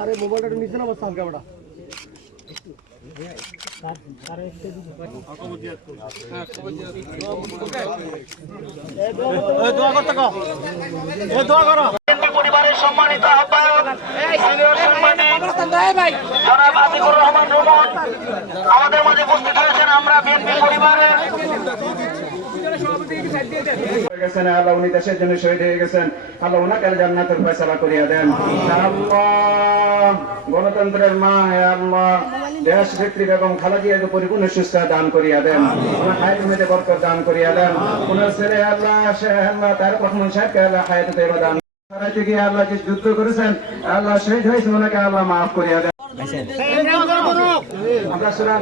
আরে মোবাইলটা একটু নিচে না আমার সামনে ক্যামেরা পরিবারের সম্মানিত আহ্বায়ক জনাব আতিকুর রহমান রোমন আমাদের মাঝে উপস্থিত হয়েছেন আমরা বিএনপি পরিবারের। গেছেন আল্লাহ উনি দেশের জন্য শহীদ হয়ে গেছেন। আল্লাহ ওনাকে জান্নাতের ফয়সালা করিয়া দেন। আল্লাহ গণতন্ত্রের মা হে আল্লাহ দেশ ভিত্তি এবং খালাজিয়াকে পরিপূর্ণ সুস্থ দান করিয়া দেন। ওনার হায়াত মেয়েদের বরকত দান করিয়া দেন। ওনার ছেলে আল্লাহ সে আল্লাহ তার রহমান সাহেবকে আল্লাহ হায়াত দেব দান হারাইতে গিয়ে আল্লাহ যে যুদ্ধ করেছেন আল্লাহ শহীদ হয়েছে ওনাকে আল্লাহ মাফ করিয়া দেন আমরা সুরা